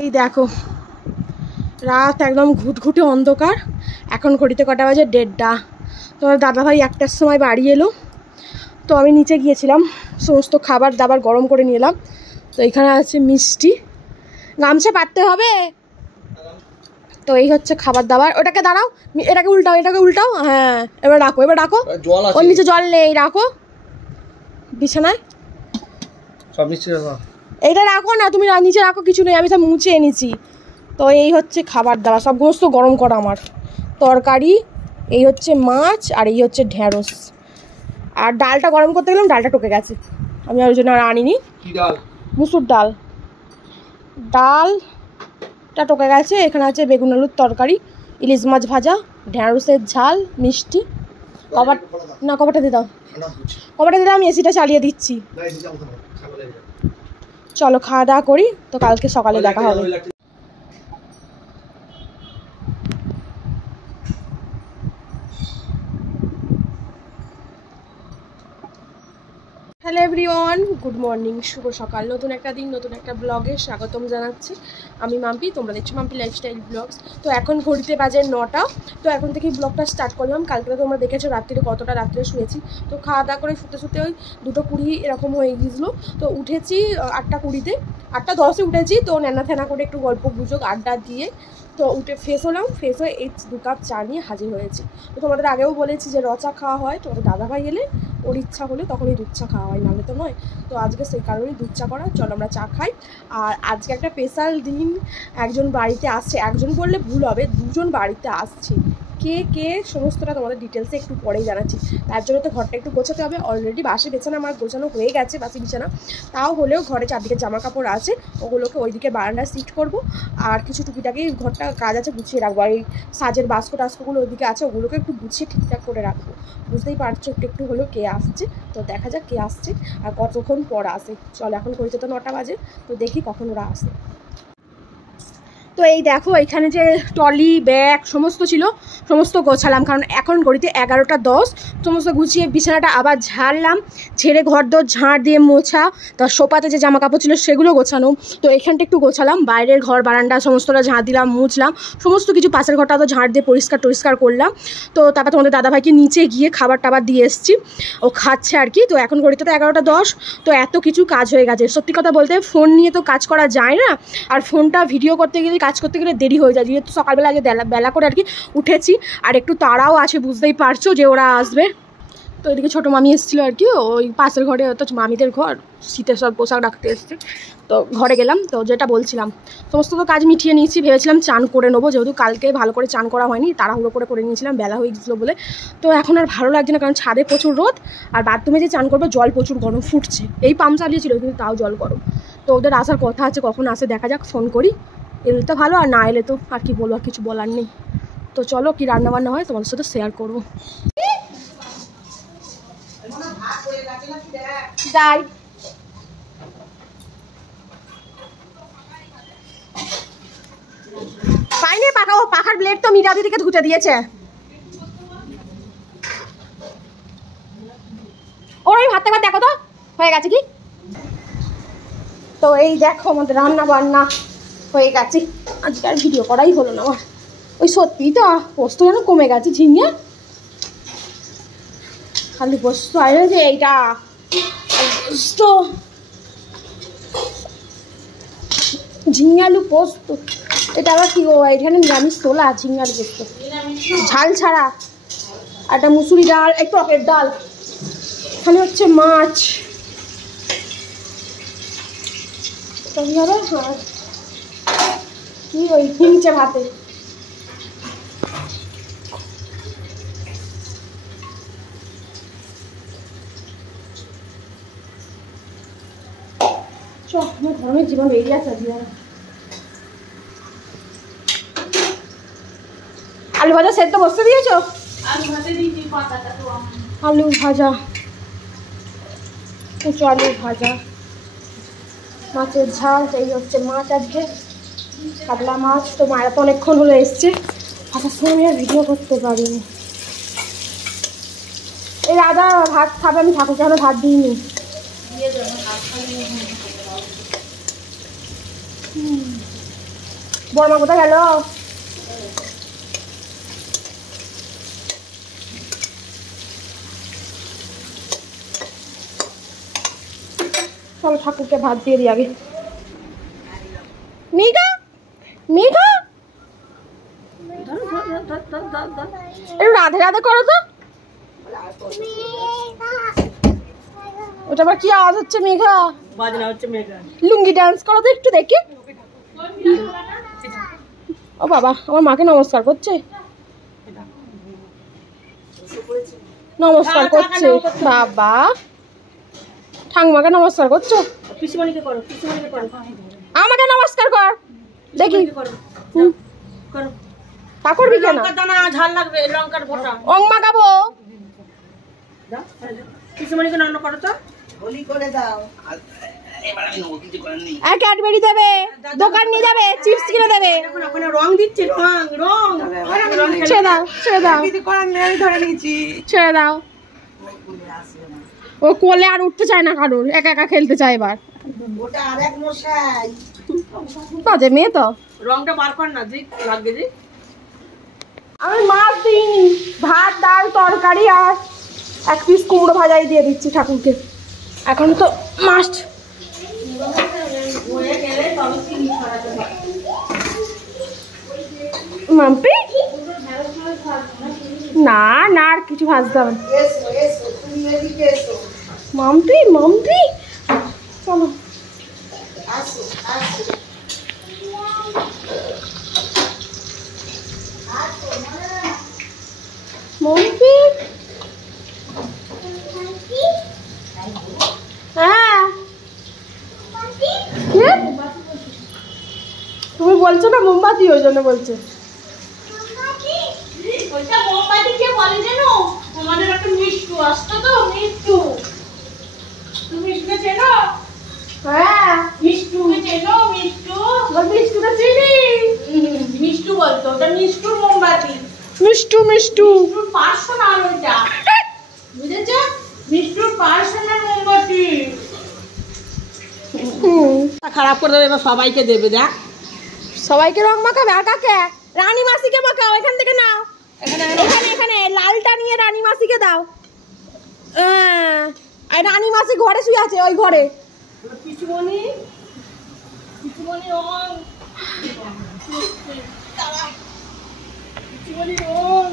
এই দেখো রাত একদম ঘুটঘুটে অন্ধকার। এখন ঘড়িতে কটা বাজে? 1:30। তোমার দাদাভাই 1টার সময় বাড়ি এলো। তো আমি নিচে গিয়েছিলাম, সমস্ত খাবার দাবার গরম করে নিয়ে এলাম। তো এখানে আছে মিষ্টি, গামছা পাততে হবে। তো এই হচ্ছে খাবার দাবার। ওটাকে দাঁড়াও, এটাকে উল্টাও, এটাকে উল্টাও। হ্যাঁ এবার রাখো, এবার রাখো। ওর নিচে জল নেই, রাখো বিছানায় সব নিচে রাখো। এইটা রাখো না, তুমি নিচে রাখো, কিছু নেই, আমি সব মুছে এনেছি। তো এই হচ্ছে খাবার দাবার, সব সমস্ত গরম করা। আমার তরকারি, এই হচ্ছে মাছ, আর এই হচ্ছে ঢ্যাঁড়স। আর ডালটা গরম করতে গেলাম, ডালটা টকে গেছে, আমি ওই জন্য আর আনিনি। কি ডাল? মুসুর ডাল। ডালটা টকে গেছে। এখানে আছে বেগুন আলুর তরকারি, ইলিশ মাছ ভাজা, ঢ্যাঁড়সের ঝাল, মিষ্টি। কবার না, কবারটা দিয়ে দাও, কবারটা দিয়ে দাও, আমি এসিটা চালিয়ে দিচ্ছি। চলো খাওয়া দাওয়া করি, তো কালকে সকালে দেখা হবে। হ্যালো এভরিওয়ান, গুড মর্নিং, শুভ সকাল। নতুন একটা দিন, নতুন একটা ব্লগে স্বাগতম জানাচ্ছি। আমি মাম্পি, তোমরা দেখছো মাম্পি লাইফস্টাইল ব্লগস। তো এখন ঘড়িতে বাজে 9টা। তো এখন থেকেই ব্লগটা স্টার্ট করলাম। কালকে তো তোমরা দেখেছো রাত্রিরে কতটা রাত্রে শুয়েছি। তো খাওয়া দাওয়া করে শুতে শুতে ওই 2:20 এরকম হয়ে গিয়েছিলো। তো উঠেছি 8টা 20-তে, 8টা 10-এ উঠেছি। তো ন্যানা ফ্যানা করে একটু গল্প গুজব আড্ডা দিয়ে তো উঠে ফ্রেশ হলাম। ফ্রেশ হয়ে এই 2 কাপ চা নিয়ে হাজির হয়েছি। তো তোমাদের আগেও বলেছি যে চা খাওয়া হয়, তোমাদের দাদাভাই এলে ওর ইচ্ছা হলে তখনই দুধ চা খাওয়া হয়, নাহলে তো নয়। তো আজকে সেই কারণেই দুধ চা করা। চলো আমরা চা খাই। আর আজকে একটা স্পেশাল দিন, একজন বাড়িতে আসছে। একজন বললে ভুল হবে, 2জন বাড়িতে আসছে। কে কে সমস্তটা তোমাদের ডিটেলসে একটু পরেই জানাচ্ছি। তার জন্য তো ঘরটা একটু গোছাতে হবে। অলরেডি বাসি বিছানা আমার গোছানো হয়ে গেছে, বাসি বিছানা। তাও হলেও ঘরে চারদিকে জামা কাপড় আছে, ওগুলোকে ওইদিকে বারান্দায় শিফট করব। আর কিছু টুকিটাকি ঘরটা কাজ আছে, গুছিয়ে রাখবো। আর এই সাজের বাস্ক টাস্কগুলো ওইদিকে আছে, ওগুলোকে একটু গুছিয়ে ঠিকঠাক করে রাখবো। বুঝতেই পারছো একটু একটু হলেও কে আসছে। তো দেখা যাক কে আসছে আর কতক্ষণ পর আসে। চলো এখন ঘড়িতে তো 9টা বাজে, তো দেখি কখন ওরা আসে। তো এই দেখো এখানে যে ট্রলি ব্যাগ সমস্ত ছিল, সমস্ত গোছালাম। কারণ এখন ঘড়িতে 11টা 10। সমস্ত গুছিয়ে বিছানাটা আবার ঝাড়লাম, ঝেড়ে ঘর দোর ঝাড় দিয়ে মোছা। তার সোফাতে যে জামা কাপড় ছিল সেগুলো গোছানো। তো এখানটা একটু গোছালাম, বাইরের ঘর বারান্দা সমস্তটা ঝাড় দিলাম, মুছলাম সমস্ত কিছু। পাশের ঘরটা তো ঝাড় দিয়ে পরিষ্কার করলাম। তো তারপর তোমাদের দাদাভাইকে নিচে গিয়ে খাবার টাবার দিয়ে এসেছি, ও খাচ্ছে আর কি। তো এখন ঘড়িতে তো 11টা 10। তো এত কিছু কাজ হয়ে গেছে। সত্যি কথা বলতে ফোন নিয়ে তো কাজ করা যায় না, আর ফোনটা ভিডিও করতে গেলে কাজ করতে গেলে দেরি হয়ে যায়। যেহেতু সকালবেলা আগে বেলা করে আর কি উঠেছি, আর একটু তাড়াও আছে, বুঝতেই পারছো যে ওরা আসবে। তো এদিকে ছোটো মামি এসেছিলো আর কি, ওই পাশের ঘরে তো মামিদের ঘর, শীতের সব পোশাক রাখতে এসছে। তো ঘরে গেলাম, তো যেটা বলছিলাম সমস্ত তো কাজ মিটিয়ে নিয়েছি। ভেবেছিলাম চান করে নেবো, যেহেতু কালকে ভালো করে চান করা হয়নি, তাড়াহুড়ো করে নিয়েছিলাম, বেলা হয়ে গেছিলো বলে। তো এখন আর ভালো লাগছে না, কারণ ছাদে প্রচুর রোদ, আর বাথরুমে যে চান করবো জল প্রচুর গরম ফুটছে। এই পাম্প চালিয়েছিল কিন্তু তাও জল গরম। তো ওদের আসার কথা আছে, কখন আসে দেখা যাক, ফোন করি। এলে তো ভালো, আর না এলে তো আর কি বলবো, আর কিছু বলার নেই। তো চলো কি রান্নাবান্না হয় তোমাদের সাথে শেয়ার করবো। যাই পাইনি পাখা, ও পাখার ব্লেড তো মিরা দিদিকে ধুতে দিয়েছে। ওর ওই ভাত দেখো তো হয়ে গেছে কি। তো এই দেখো আমাদের রান্না বান্না হয়ে গেছে। আজকে আর ভিডিও করাই হলো না আমার। ওই সত্যি তো পোস্ত যেন কমে গেছে, ঝিঙে খালি পোস্ত আর যে এইটা পোস্ত, ঝিঙে আলু পোস্ত। এটা আবার কি গো, এখানে নিরামিষ তোলা ঝিঙে আলু পোস্ত, ঝাল ছাড়া। আর একটা মুসুরি ডাল, এই টকের ডাল, এখানে হচ্ছে মাছ। কি ওই হিংচে ভাতে। আমার গরমের জীবন বেরিয়ে আছে। আলু ভাজা সেদ্ধ বসতে দিয়েছো? আলু ভাজা, কুচো আলু ভাজা, মাছের ঝাল। এই হচ্ছে মাছ, আজকে কাতলা মাছ। তো মায়েরা তো অনেকক্ষণ হলো এসছে, আসার সময় আমি আর ভিডিও করতে পারিনি। এই রাজা ভাত খাবে, আমি ঠাকুরকে এখনো ভাত দিইনি। বড়মা কোথায় গেল? চলো ঠাকুরকে ভাত দিয়ে দিই আগে। মেঘা মেঘা একটু রাধে রাধে করো তো। ওটা আবার কি আওয়াজ হচ্ছে? মেঘা বাজনা হচ্ছে মেঘা। লুঙ্গি ডান্স করো তো একটু দেখি। ও বাবা, আমার মাকে নমস্কার করছে, নমস্কার করছে। বাবা, ঠাকুমাকে নমস্কার করছো? পিসিমণিকে করো, পিসিমণিকে করো। আমাকে নমস্কার কর দেখি। করো করো। তা করবি কেন? লঙ্কার দানা ঝাল লাগবে, লঙ্কার গোটা। অং মাখাবো। পিসিমণিকে রান্না করো তো। আর ক্যাডবেরি দেবে, দোকান নিয়ে যাবে, চিপস কিনে দেবে। এখন ওখানে রং দিচ্ছে, রং রং। ছেড়ে দাও, ছেড়ে দাও, ছেড়ে দাও। ও কোলে আর উঠতে চায় না কারোর, একা একা খেলতে চায়। এবার বাজে মেয়ে তো। রংটা বার কর না, দিক লাগবে দিক। আমি মাছ দিইনি, ভাত ডাল তরকারি আর এক পিস কুমড়ো ভাজাই দিয়ে দিচ্ছি ঠাকুরকে। এখন তো মাছ মাম্পি না না আর কিছু ভাজতে হবে না। মাম্পি মাম্পি চলো। মাম্পি হ্যাঁ তুমি বলছো না মোমবাতি, ওই জন্য বলছে। আমাদের একটা মিষ্টু আসতো তো, মিষ্টু। তুমি মিষ্টুকে চেনো? হ্যাঁ মিষ্টুকে চেনো? মিষ্টু মিষ্টুটা চিনি। মিষ্টু বলতো, ওটা মিষ্টুর মোমবাতি। মিষ্টু মিষ্টু মিষ্টুর পার্সোনাল ওইটা, বুঝেছো? মিষ্টুর পার্সোনাল মোমবাতি। খারাপ করে দেবে, এবার সবাইকে দেবে। দেখ, সবাইকে রং মাখাবে। আর কাকে? রানী মাসিকে মাখাও, এখান থেকে নাও। এখানে এখানে এখানে লালটা নিয়ে রানী মাসিকে দাও। আর রানী মাসি ঘরে শুয়ে আছে, ওই ঘরে। পিছুমণি, পিছুমণি রং, পিছুমণি রং।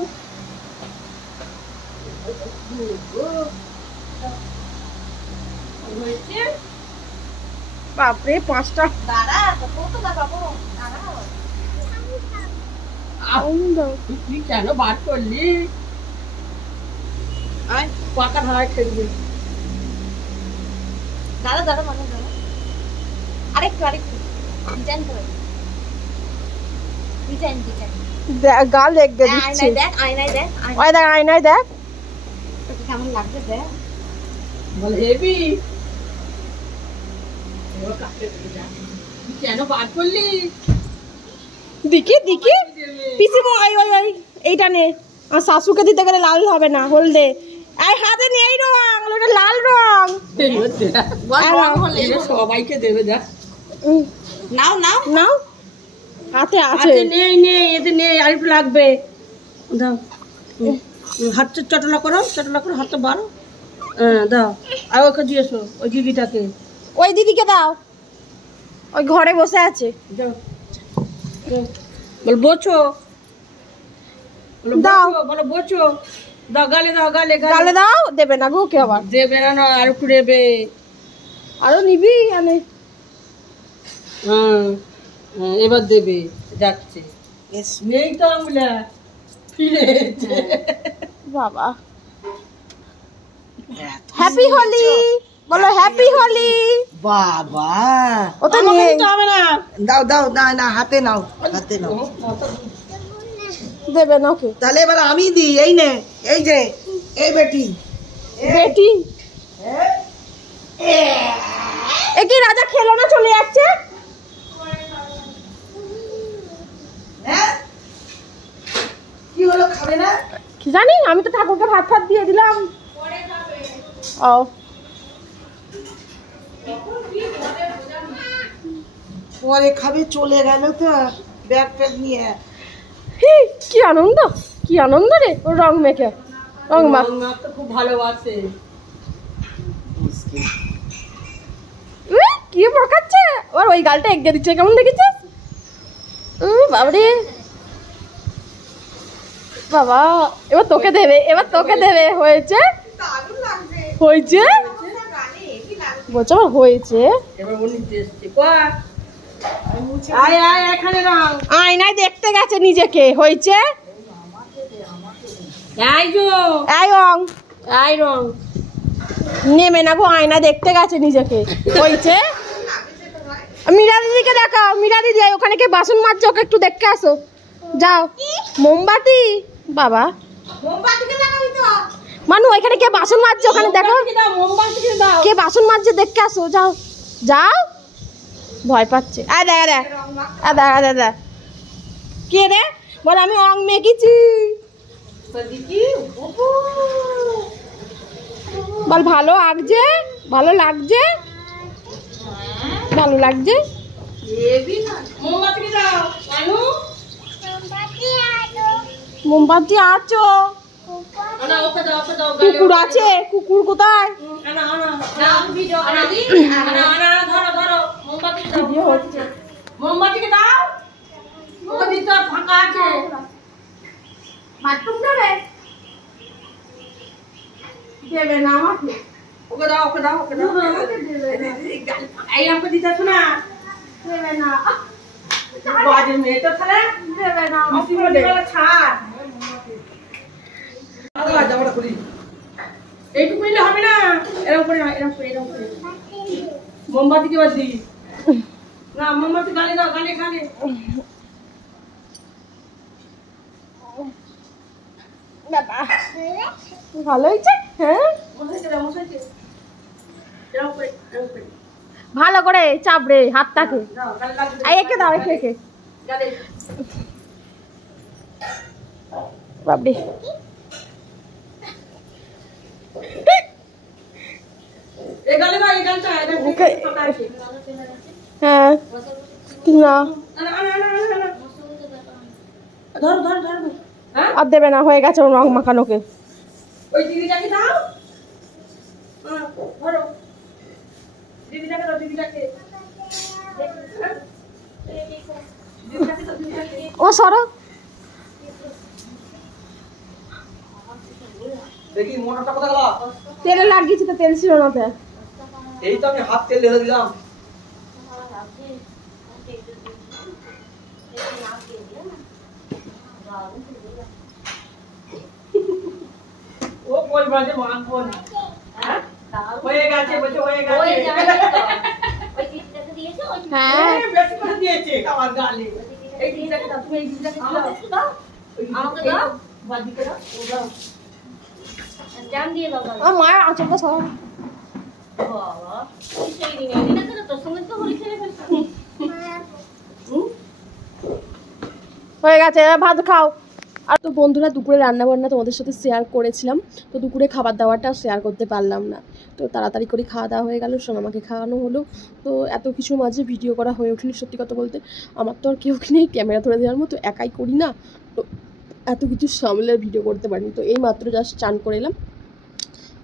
বাপরে, 5টা। তুই কেন বার করলি? পাকা ধারা খেলবি। দাদা দাদা মানে দাদা আরেকটু আরেকটু ডিজাইন করে ডিজাইন ডিজাইন গাল দেখবে দিচ্ছে। আয়নায় দেখ, আয়নায় দেখ, ওই দেখ, আয়নায় দেখ। তোকে কেমন লাগছে দেখ। বল হেবি। তুই কেন বার করলি? দেখি দেখি পিসি ওই ওই ওই এইটা নে। আর শাশুকে দিতে গেলে লাল হবে না, হলদে। এই হাতে নে এই রং, ওটা লাল রং। সবাইকে দেবে। দেখ, নাও নাও নাও, হাতে আছে। নেই নেই, এতে নেই, আর একটু লাগবে। দাও, হাতটা চটলা করো, চটলা করো, হাতটা বাড়ো। হ্যাঁ দাও। আর ওকে দিয়েছো, ওই দিদিটাকে। ওই দিদিকে দাও, ওই ঘরে বসে আছে। দাও, বল বোছো, দাও। বলো বোছো। দাও, গালে দাও, গালে গালে দাও। দেবে না গো, কে আবার দেবে না, আর একটু দেবে। আরো নিবি আনে। হ্যাঁ, এবার দেবে। যাচ্ছে, নেই তো আমলা, ফিরে এসেছে। বাবা, হ্যাপি হোলি বলো, হ্যাপি হোলি। বাবা, ও তো আমাকে নেই, দিতে হবে না। দাও দাও, না না, হাতে নাও, হাতে নাও। দেবে না ওকে। তাহলে এবার আমি দিই। এই নে, এই যে, এই বেটি। বেটি এ কি রাজা খেলো না, চলে যাচ্ছে? হ্যাঁ, কি হলো, খাবে না? কি জানি, আমি তো ঠাকুরকে ভাত ফাত দিয়ে দিলাম। ও পরে খাবে, চলে গেল তো। ব্যাগ ট্যাগ নিয়ে। হি, কি আনন্দ, কি আনন্দ রে ও রং মেখে, রং মাখ। মা তো খুব ভালোবাসে। কি মাখাচ্ছে আর ওই গালটা এগিয়ে দিচ্ছে, কেমন দেখেছিস? বাবারে বাবা, এবার তোকে দেবে, এবার তোকে দেবে। হয়েছে হয়েছে বলছো আমার হয়েছে। এবার উনি টেস্টি কর। আয় আয় এখানে রং। আয়নায় দেখতে গেছে নিজেকে, হয়েছে। এই গো, এই রং এই রং। নেমে না গো, আয়না দেখতে গেছে নিজেকে, হয়েছে। মীরা দিদিকে দেখাও, মীরা দিদি ওখানে কে বাসন মাজছে, ওকে একটু দেখতে আসো যাও। মোমবাতি বাবা, মানু ওইখানে কে বাসন মাজছে, ওখানে দেখো কে বাসন মাজছে, দেখতে আসো যাও যাও। ভয় পাচ্ছে। আয় দেখা দেখ, দেখা দেখা কে রে বল, আমি অং মেখেছি বল। ভালো লাগছে, ভালো লাগছে, ভালো লাগছে। মোমবাতি আছো, কুকুর আছে, কুকুর কোথায়? মোমবাতিকে দাও, ওকে দিতে ফাঁকা আছে। বাথরুম যাবে, দেবে না আমাকে, ওকে দাও, ওকে দাও, ওকে দাও। এই আমাকে দিতে আসো না। দেবে না, বাজে মেয়ে তো তাহলে দেবে না ছাড়। জামাটা খুলি। এইটুকু নিলে হবে না, এরকম করে না, এরকম করে, এরকম করে। মোমবাতিকে বাদ দি না, মোমবাতি গালে দাও, গালে গালে। ভালো হয়েছে। হ্যাঁ মশাইতে দাও, মশাইতে। এরকম করে, এরকম করে। ভালো করে চাপড়ে হাতটাকে, দাও, গালে লাগবে। একে দাও, একে একে গালে। বাবরে। এই গালে দাও, এই গালটা, এটা ওকে। ফাঁকা আছে। হ্যাঁ না, আনা, আনা, আনা, আনা, আনা। ধরো, ধরো, ধরো, ধরো। হ্যাঁ, আর দেবে না, হয়ে গেছে ওর রং মাখানোকে। ওই দিদিটাকে দাও। হ্যাঁ, ধরো। দিদিটাকে দাও, দিদিটাকে। হ্যাঁ? দিদিটাকে দাও, দিদিটাকে। ও সরো, দেখি মোটরটা কোথায় গেল? তেলে লাগিয়েছি তো, তেল ছিল না তো। এই তো আমি হাত তেল ঢেলে দিলাম। ও বলবা যে মানবো না। হ্যাঁ? হয়ে গেছে, বলছে হয়ে গেছে। ওই দিদিটাকে দিয়েছো, ওই হ্যাঁ বেশি করে দিয়েছে আমার গালে। এই দিদিটাকে দাও, তুমি এই দিদিটাকে দাও। আমাকে দাও। বাদিকে দাও, ও দাও। জান দিয়ে দাও গালে। আমার মায়ের আঁচলটা সরো। বাবা, কিছুই নেই। এটাকে তো তোর সঙ্গে তো হরি খেলে ফেলছি। হয়ে গেছে, এবার ভাত খাও। আর তো বন্ধুরা, দুপুরে রান্না বান্না তোমাদের সাথে শেয়ার করেছিলাম, তো দুপুরে খাবার দাবারটা শেয়ার করতে পারলাম না। তো তাড়াতাড়ি করে খাওয়া দাওয়া হয়ে গেল, সোনামাকে খাওয়ানো হলো। তো এত কিছু মাঝে ভিডিও করা হয়ে ওঠেনি, সত্যি কথা বলতে। আমার তো আর কেউ নেই ক্যামেরা ধরে দেওয়ার মতো, একাই করি না, তো এত কিছু সামলে ভিডিও করতে পারিনি। তো এই মাত্র জাস্ট চান করে এলাম,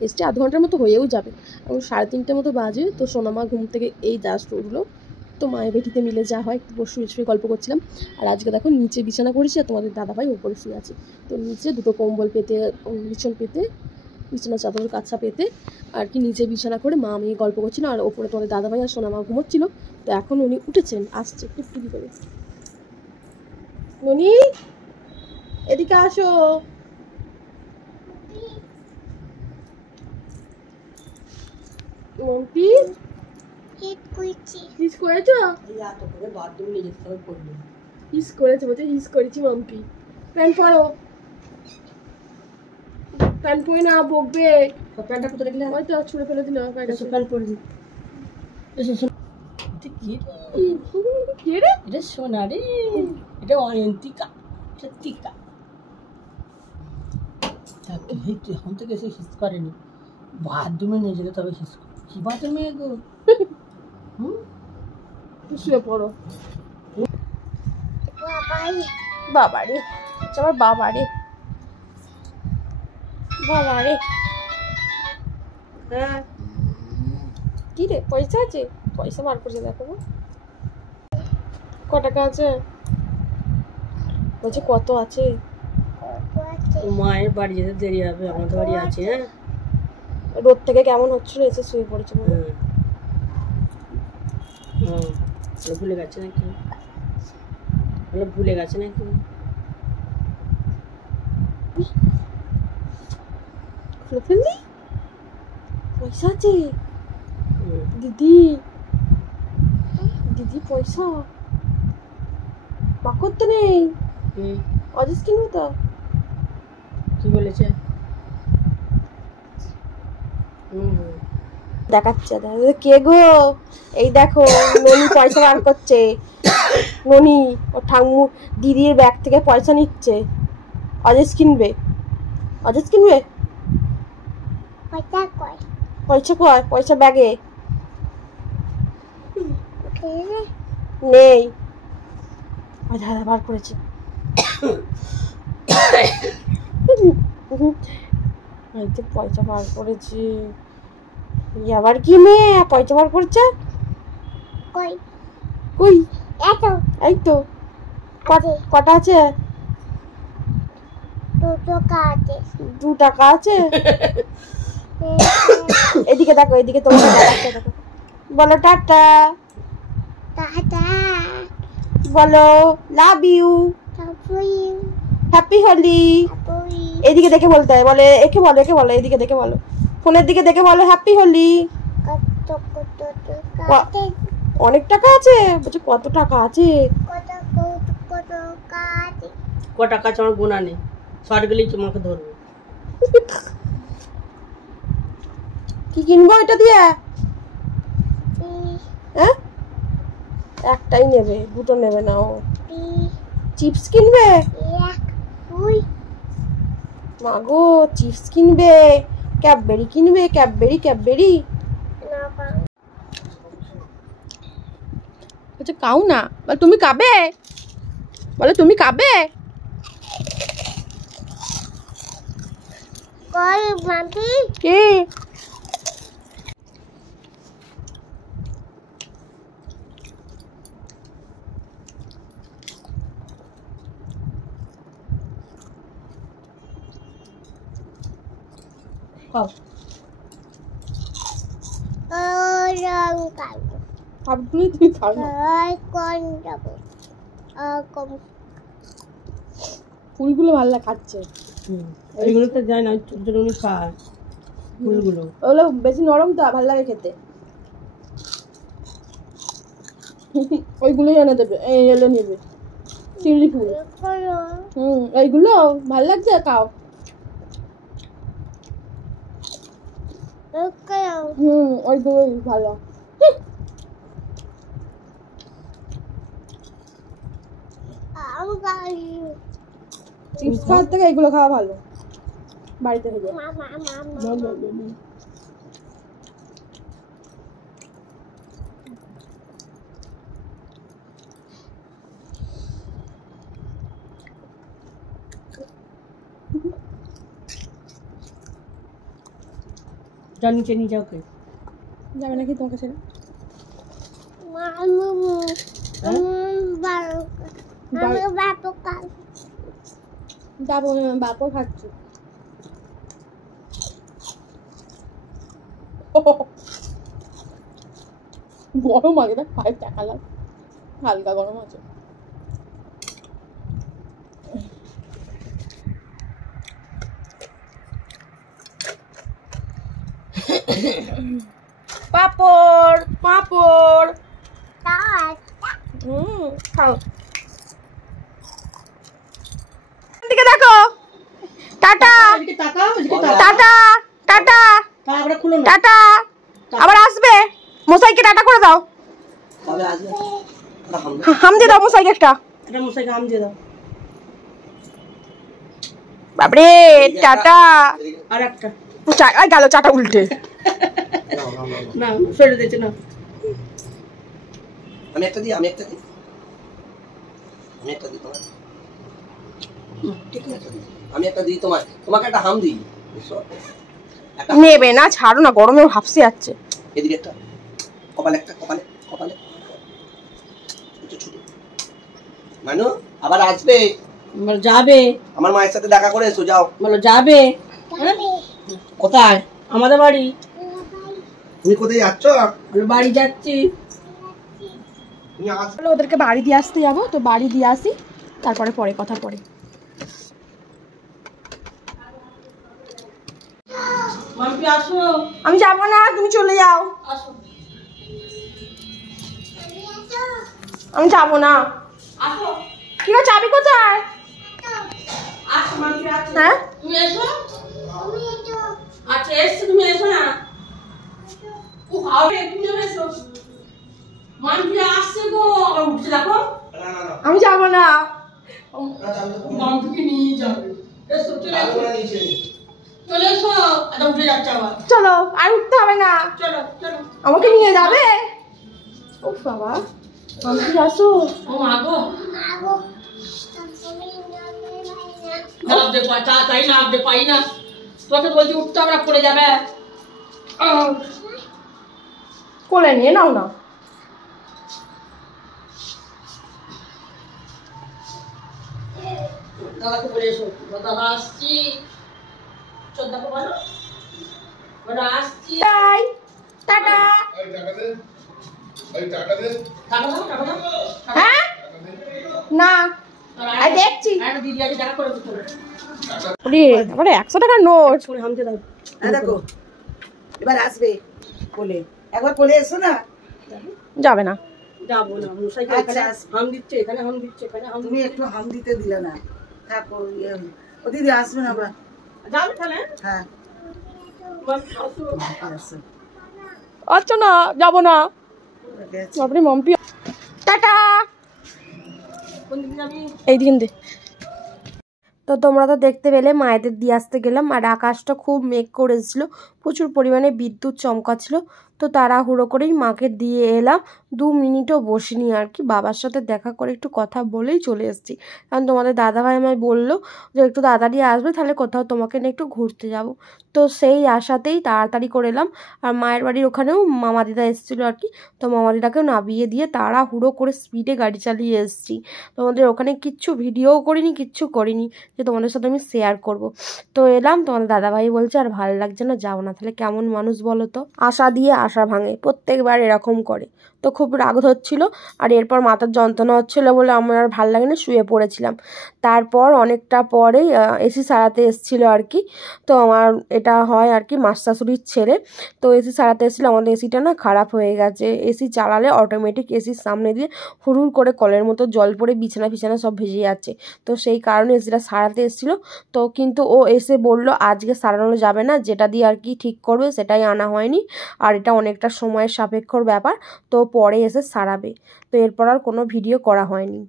এসছে আধ ঘন্টার মতো হয়েও যাবে, এবং 3:30 মতো বাজে। তো সোনামা ঘুম থেকে এই জাস্ট উঠলো, তো মায়ের বেটিতে মিলে যা হয় একটু শুয়ে শুয়ে গল্প করছিলাম। আর আজকে দেখো নিচে বিছানা করেছি, আর তোমাদের দাদাভাই ওপরে শুয়ে আছে। তো নিচে দুটো কম্বল পেতে, বিছন পেতে, বিছানা চাদর কাছা পেতে আর কি নিচে বিছানা করে মা মেয়ে গল্প করছিল, আর ওপরে তোমাদের দাদাভাই আর সোনামা ঘুমোচ্ছিল। তো এখন উনি উঠেছেন, আসছে টুকটুকি করে। ননি এদিকে আসো। মম্পি হিস করেছো? এই এত করে বাথরুম নিয়ে যেতে হবে করবে। হিস করেছে বলছে, হিস করেছি মাম্পি। প্যান্ট পরো, প্যান্ট পরে না বকবে। প্যান্টটা কোথায় রাখলে? হয়তো ছুঁড়ে ফেলে দিল। এসো প্যান্ট পরে দিই। এসো শোন। এটা কি রে? কে রে? এটা সোনা রে। এটা অয়ন্তিকা, এটা টিকা। তাকে হেঁটে এখন থেকে এসে হিস করেনি, বাথরুমে নিয়ে যেতে তবে হিস করে। কি বাথরুমে গো? শুয়ে পড়ো। বাবা রে, আমার বাবা রে, বাবা রে। হ্যাঁ কি রে, পয়সা আছে? পয়সা বার করছে, দেখো ক টাকা আছে বলছে, কত আছে? মায়ের বাড়ি যেতে দেরি হবে, আমাদের বাড়ি আছে। হ্যাঁ রোদ থেকে কেমন হচ্ছিল, এসে শুয়ে পড়েছে মনে হয়। ভুলে গেছে নাকি? ভুলে গেছে নাকি? খুলে ফেললি? পয়সা আছে দিদি, দিদি পয়সা বাক করতে নেই। অজেস কিনবো তো। কি বলেছে? দেখাচ্ছে, কে গো? এই দেখো ননি পয়সা বার করছে। ননি ও ঠাম্মু দিদির ব্যাগ থেকে পয়সা নিচ্ছে। অজেস কিনবে, অজেস কিনবে। পয়সা কয়? পয়সা ব্যাগে নেই। দাদা বার করেছে। পয়সা বার করেছি। আবার কি মেয়ে পয়সা বার করছে? কই? এই তো। কটা আছে? 2 টাকা আছে। এদিকে দেখো, এদিকে তোমাকে দেখাচ্ছে, দেখো। বলো টাটা, বলো লাভ ইউ, হ্যাপি হোলি। এদিকে দেখে বলতে হয়, বলে একে বলো, একে বলো, এদিকে দেখে বলো, ফোনের দিকে দেখে বলো হ্যাপি হোলি। অনেক টাকা আছে বলছে। কত টাকা আছে? ক টাকা আছে আমার গোনা নেই, শর্ট গেলেই তোমাকে ধরবো। কি কিনবো এটা দিয়ে? হ্যাঁ, একটাই নেবে, দুটো নেবে না। ও চিপস কিনবে? মাগো চিপস কিনবে, ক্যাডবেরি কিনবে, ক্যাডবেরি, ক্যাডবেরি। বলছে কাউ না, বলে তুমি খাবে, বলে তুমি খাবে। কে? সবগুলোই তুমি খাও না। ফুলগুলো ভালো লাগে খাচ্ছে। এইগুলো তো যায় না, ছোট ছোট উনি খায় ফুলগুলো। ওগুলো বেশি নরম তো, ভালো লাগে খেতে। ওইগুলোই এনে দেবে, এই এলে নেবে শিউলি ফুল। এইগুলো ভালো লাগছে, খাও। ওইগুলোই ভালো। চিপস খাওয়ার থেকে এগুলো খাওয়া ভালো, বাড়িতে থেকে। যা নিচে নিয়ে যাও। কে যাবে নাকি তোমার কাছে? যাবো, বাপও খাচ্ছে। গরম আছে না, পায়ে টাকালাম, হালকা গরম আছে। পাপড়, পাপড়। খাও। দিকে দেখো। Tata, tata, tata, tata. আবার আসবে। মশাইকে টাটা করে দাও। হাম দিয়ে দাও মশাইকে একটা। মশাইকে হাম দিয়ে দাও। বাবরে টাটা। আর একটা গেল চাটা উল্টে। না ফেলে দিয়েছে না। আমি একটা দিই, আমি একটা দিই। আমি একটা দিই তোমায়। ঠিক আছে, আমি একটা দিই তোমায়, তোমাকে একটা হাম দিই। বুঝছো? নেবে না, ছাড়ো না, গরমে হাফসে যাচ্ছে। এদিকে একটা, কপালে একটা, কপালে কপালে একটু ছোট। মানু আবার আসবে, বলো যাবে, আমার মায়ের সাথে দেখা করে এসো, যাও। বলো যাবে। হ্যাঁ? কোথায়? আমাদের বাড়ি। তুমি কোথায় যাচ্ছ? বলো বাড়ি যাচ্ছি। তুমি আস। তাহলে ওদেরকে বাড়ি দিয়ে আসতে যাবো, তো বাড়ি দিয়ে আসি, তারপরে পরে কথা পরে। মাম্পি আসো। আমি যাবো না, তুমি চলে যাও। আসো আমি যাবো না। আসো কি গো, চাবি কোথায়? আসো মাম্পি আসো। হ্যাঁ, তুমি এসো। আচ্ছা এসছো, তুমি এসো না। ও হবে, তুমি এসো। মাম্পি আসছে গো, উঠছে দেখো। না না না, আমি যাবো না। মাম্পিকে নিয়ে যাবে। এসো চলে এসো, তারপরে নিচে চলে এসো। এটা উঠে যাচ্ছে আবার। চলো, আর উঠতে হবে না। চলো চলো। আমাকে নিয়ে যাবে? ও বাবা, মাম্পি আসো। ও মা গো, নামতে পাই, তাই নামতে পাই না। তোকে তো বলছি উঠতে হবে না, পড়ে যাবে। কোলে নিয়ে নাও না। দাদাকে বলে এসো, দাদা আসছি। চল দেখো, বলো বলো আসছি। Bye, tata. টাকা দাও, টাকা দাও। হ্যাঁ, না, আর দেখছি। একটা দিদি আছে, দেখা করে দিতে হবে। তারপরে 100 টাকার নোট। করে হামতে দাও। দেখো এবার আসবে কোলে, একবার কোলে এসো না। যাবে না। যাবো না, মশাই আচ্ছা, হাম দিচ্ছে, এখানে হাম দিচ্ছে, এখানে হাম তুমি একটু হাম দিতে দিলে না। থাকো, ও দিদি আসবে না আবার। যাবে তাহলে। হ্যাঁ আসো। আসো। আচ্ছা না, যাবো না। ঠিক আছে। বাপরে মাম্পি, টাটা। কোন দিকে যাবি? এই দিন দে। তো তোমরা তো দেখতে পেলে মায়েদের দিয়ে আসতে গেলাম, আর আকাশটা খুব মেঘ করেছিল, প্রচুর পরিমাণে বিদ্যুৎ চমকাচ্ছিল। তো তাড়াহুড়ো করেই মাকে দিয়ে এলাম, 2 মিনিটও বসিনি আর কি, বাবার সাথে দেখা করে একটু কথা বলেই চলে এসেছি। কারণ তোমাদের দাদাভাই আমায় বললো যে একটু তাড়াতাড়ি আসবে, তাহলে কোথাও তোমাকে নিয়ে একটু ঘুরতে যাব। তো সেই আশাতেই তাড়াতাড়ি করে এলাম। আর মায়ের বাড়ির ওখানেও মামাদিদা এসেছিলো আর কি, তো মামাদিদাকেও নামিয়ে দিয়ে তাড়াহুড়ো করে স্পিডে গাড়ি চালিয়ে এসেছি। তোমাদের ওখানে কিচ্ছু ভিডিওও করিনি, কিচ্ছু করিনি যে তোমাদের সাথে আমি শেয়ার করব। তো এলাম, তোমাদের দাদাভাই বলছে আর ভালো লাগছে না, যাও না। তাহলে কেমন মানুষ বলো তো, আশা দিয়ে আশা ভাঙে, প্রত্যেকবার এরকম করে। তো খুব রাগ হচ্ছিল, আর এরপর মাথার যন্ত্রণা হচ্ছিলো বলে আমার আর ভালো লাগে না, শুয়ে পড়েছিলাম। তারপর অনেকটা পরেই এসি সারাতে এসেছিলো আর কি। তো আমার এটা হয় আর কি মাস শাশুড়ির ছেলে, তো এসি সারাতে এসেছিলো। আমাদের এসিটা না খারাপ হয়ে গেছে, এসি চালালে অটোমেটিক এসির সামনে দিয়ে হুড় করে কলের মতো জল পড়ে বিছানা ফিছানা সব ভেজে যাচ্ছে। তো সেই কারণে এসিটা সারাতে এসেছিলো। তো কিন্তু ও এসে বলল আজকে সারানো যাবে না, যেটা দিয়ে আর কি ঠিক করবে সেটাই আনা হয়নি, আর এটা অনেকটা সময়ের সাপেক্ষর ব্যাপার, তো পরে এসে সারাবে। তো এরপর আর কোনো ভিডিও করা হয়নি।